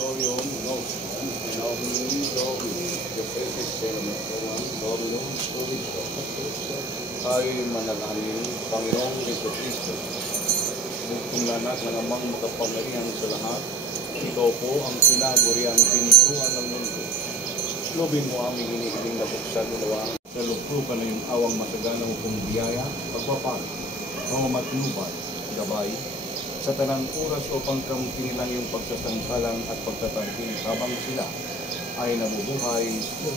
Auditorium Nostrum, in nomine Domini, the Filius Celestium, Dominus Domini. Tayo manalangin, Panginoong Jesucristo, bukong lanak ng amang makapangyarihan sa lahat, ikaw po ang sinaguriang pintuan ng mundo. Lobin mo aming hinihiling na buksan luwa, sa luplukan na yung awang masagana mo kong biyaya, pagpapala, o matnubay, gabay, sa tanang oras upang kamtin nilang yung pagsasangkalang at pagtatangking habang sila ay nabubuhay sa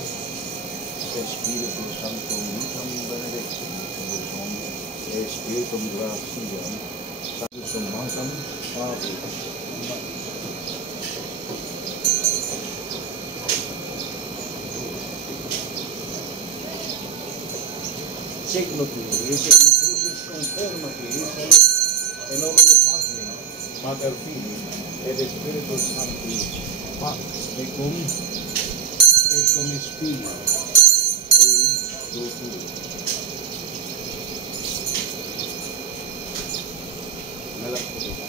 Espiritu Santo, Mitang Benedictum, Solution, Espiritum Gracia, sa sumasang Pati. Signo Crucis Confirmatis, in nomine Patri, Mater Filii, et Spiritus Sancti, Pax Tecum, et cum Spiritu, Nalak po ito.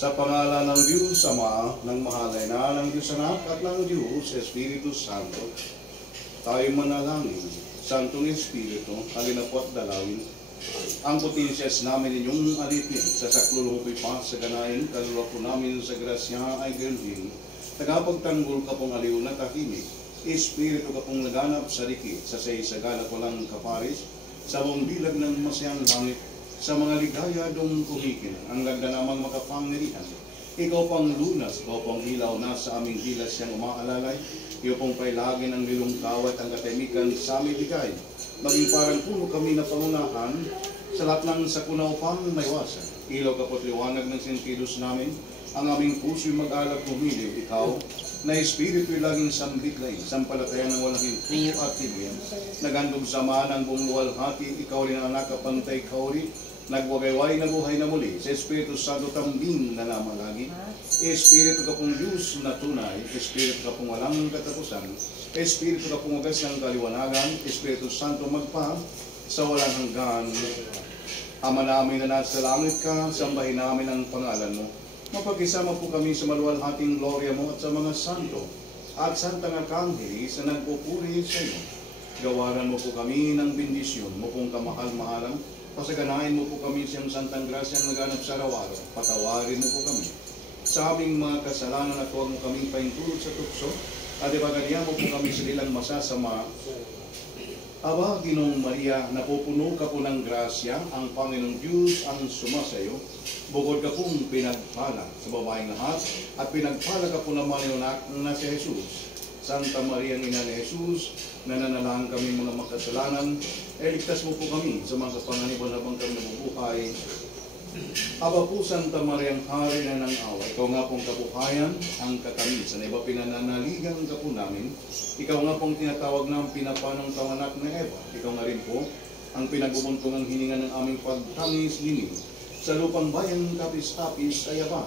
Sa pangalan ng Diyos Ama, ng mahalay na ng Diyos Anak at ng Diyos Espiritu Santo, tayo manalangin. Santong Espiritu, alinapo at dalawin, ang potensyas namin inyong alipin, sa saklulong ko'y pa sa ganain, kaluluwa po namin sa grasya ay ganoon. Tagapagtanggol ka pong aliw na tahimik, Espiritu ka pong naganap sa dikit, sa saysagala ko lang kaparis, sa buong bilag ng masayang langit, sa mga ligaya dong kumikin, ang lagda namang makapangyarihan. Ikaw pang lunas, ikaw pang ilaw na sa aming dilas siyang umaalalay, ikaw pong pailagin ang lilungkaw at ang katahimikan sa aming ligay. Maging parang puno kami na pangunahan, sa lahat ng sakuna upang maiwasan. Ilaw kapo't liwanag ng sentidos namin, ang aming puso'y mag-alap humiliw, ikaw, na Espiritu'y laging sambitlay, sampalatayan ng walang hinto at tibiyan. Nagandog sama ng buong luwalhati, ikaw rin ang anak kapantay kauri, nagwagayway na buhay na muli, sa Espiritu Santo tambing na namalagi. Espiritu ka pong Diyos na tunay, Espiritu ka pong walang katapusan, Espiritu ka pong wagas ng kaliwanagan, Espiritu Santo magpa sa walang hanggan. Ama namin na nasa langit ka, sambahin namin ang pangalan mo. Mapagkisama po kami sa maluwalhating gloria mo at sa mga santo at santang arkanghel sa nagpupuri sa iyo. Gawaran mo po kami ng bendisyon mo pong kamahal-mahalan. Pasaganahin mo po kami siyang santang grasyang naganap sa araw-araw. Patawarin mo po kami sa aming mga kasalanan at huwag mo kaming paintulot sa tukso at ibagadihan mo po kami sa ilang masasama. Aba, Ginoong Maria, napupuno ka po ng grasya, ang Panginoong Diyos ang sumasayo. Bukod ka pong pinagpala sa babaeng lahat at pinagpala ka po naman yung anak na si Jesus. Santa Maria, Ina ni Jesus, nananalangin kami mga makasalanan, ligtas mo po kami sa mga kapanganiban habang kami nabubuhay. Aba po, Santa Maria, ang hari na ng awa, ikaw nga pong kabuhayan, ang katamisan, iba pinananaligan ka po namin. Ikaw nga pong tinatawag ng pinapanong tawanak na Eva. Ikaw nga rin po ang pinagbubuntung ang hininga ng aming pagtangis lining. Sa lupang bayang kapis-tapis ay aba,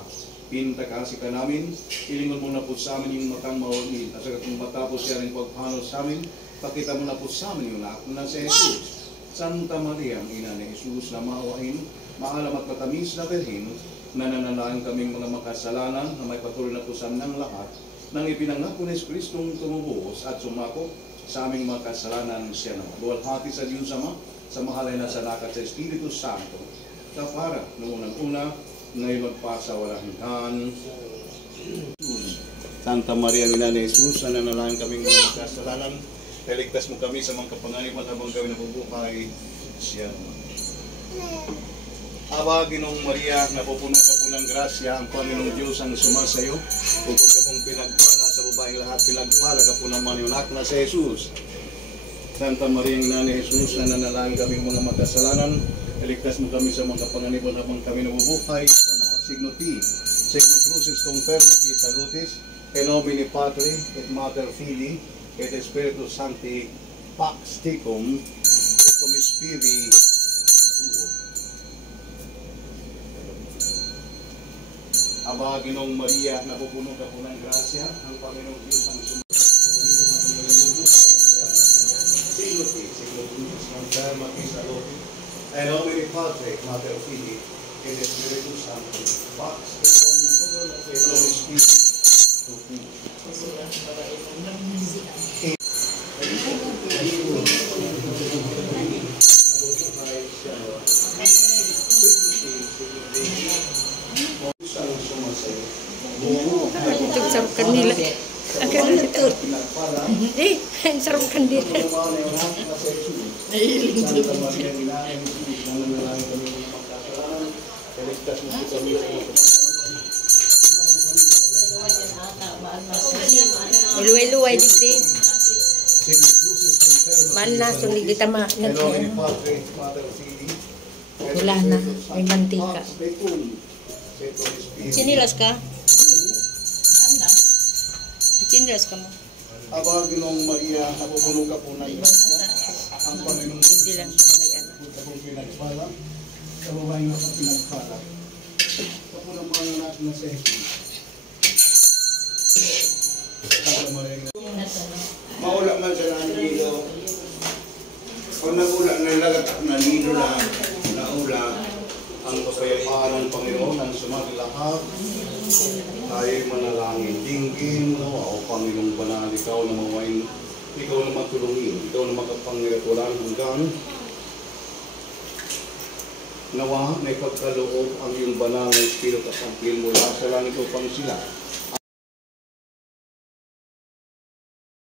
pintakasi ka namin, ilingon mo na po sa amin yung matang maulid. At sa kung matapos siya rin pagpano sa amin, pakita mo na po sa amin yung anak na si Jesus. Santa Maria, ang ina ni Jesus na maawain, maalam at matamis na berhin, nananalangin kaming mga makasalanan na may patuloy na pusan ng lahat, nang ipinangako ni Kristong tumubuhos at sumako sa aming mga kasalanan siya naman. Luwalhati sa Diyos Ama, sa mahalay na sa anak at sa Espiritu Santo, kapara noong unang-una, ngayon magpasa walang hanggan. Santa Maria, ina ni Jesus, nananalangin kaming mga makasalanan, iligtas mo kami sa mga kapanganiban habang kami nabubuhay siya naman. Aba, Ginoong Maria, napupuno ka po ng grasya, ang Panginoong Diyos ang sumasayo. Bukod ka pong pinagpala sa babaeng lahat, pinagpala ka po naman yung anak na si Jesus. Santa Maria, Ina ni Jesus, nananalangin kami mga makasalanan, iligtas mo kami sa mga kapanganiban habang kami nabubuhay. Signo T, Signo Crucis Confirmatis Salutis, in nomine Patri, et Mater Filii, et Spiritus Sancti, Pax Tecum, et cum Spiritu. Aba, Ginoong Maria, napupuno ka po ng grasya, ang Panginoong Diyos ang siglo and Omni Padre, Mater Filii, et Spiritus Sancti, Pax et Omnia, et Holy Spirit. Ang sarap kanila. Ang kanila ito. Hindi, ang sarap kanila. Luway-luway dito. Mahal na, sunig kita ma. Wala na, may mantika. Sinilas ka? Sinilas ka mo? Aba, Ginoong Maria, napupuno ka po ng grasya. Ang Panginoong Hindi lang, may ano. Punta po pinagpala. Kababayan na sa pinagpala. Ito po ng mga anak na sa Jesus. Maula man sa nanilo. Kung nagula na lagatak na nilo na naula ang kapayapaan ng Panginoon ang sumaglahap. Tayo'y manalangin. Dinggin mo, o Panginoong Banal, ikaw na mawain, ikaw na matulungin, ikaw na makapangyarihan walang hanggan. Nawa, may pagkaloob ang iyong banal na Espiritu at pagpil mula sa langit upang sila